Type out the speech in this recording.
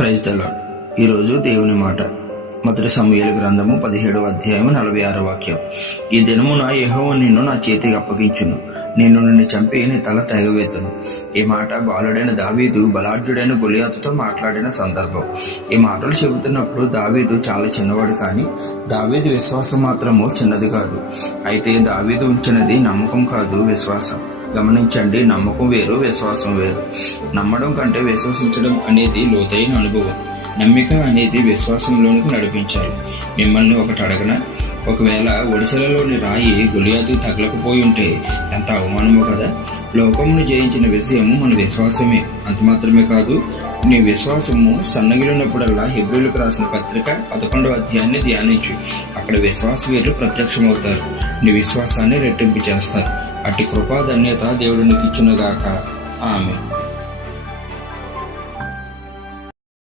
Praise దలా ఈరోజు దేవుని మాట. మొదటి సమయాల గ్రంథము పదిహేడవ అధ్యాయం నలభై ఆరు వాక్యం. ఈ దినమున యెహోవా నిన్ను నా చేతికి అప్పగించును. నేను నిన్ను చంపి నీ తల తెగవేతును. ఈ మాట బాలుడైన దావీదు బలాఢ్యుడైన గులియాతుతో మాట్లాడిన సందర్భం. ఈ మాటలు చెబుతున్నప్పుడు దావీదు చాలా చిన్నవాడు కానీ దావీదు విశ్వాసం మాత్రము చిన్నది కాదు. అయితే దావీదు ఉంచినది నమ్మకం కాదు విశ్వాసం. గమనించండి నమ్మకం వేరు విశ్వాసం వేరు. నమ్మడం కంటే విశ్వసించడం అనేది లోతైన అనుభవం. నమ్మిక అనేది విశ్వాసంలోనికి నడిపించాలి. మిమ్మల్ని ఒకటి అడగన? ఒకవేళ ఒడిశలలోని రాయి గులియాదు తగలకపోయి ఉంటే ఎంత అవమానమో కదా? లోకమును జయించిన విజయము మన విశ్వాసమే. అంత మాత్రమే కాదు నీ విశ్వాసము సన్నగిలినప్పుడల్లా హెబ్రిలకు రాసిన పత్రిక పదకొండవ అధ్యాయాన్ని ధ్యానించు. అక్కడ విశ్వాస వీరులు ప్రత్యక్షమవుతారు. నీ విశ్వాసాన్ని రెట్టింపు చేస్తారు. అట్టి కృపా ధన్యత దేవుడు నీకు ఇచ్చునుగాక ఆమె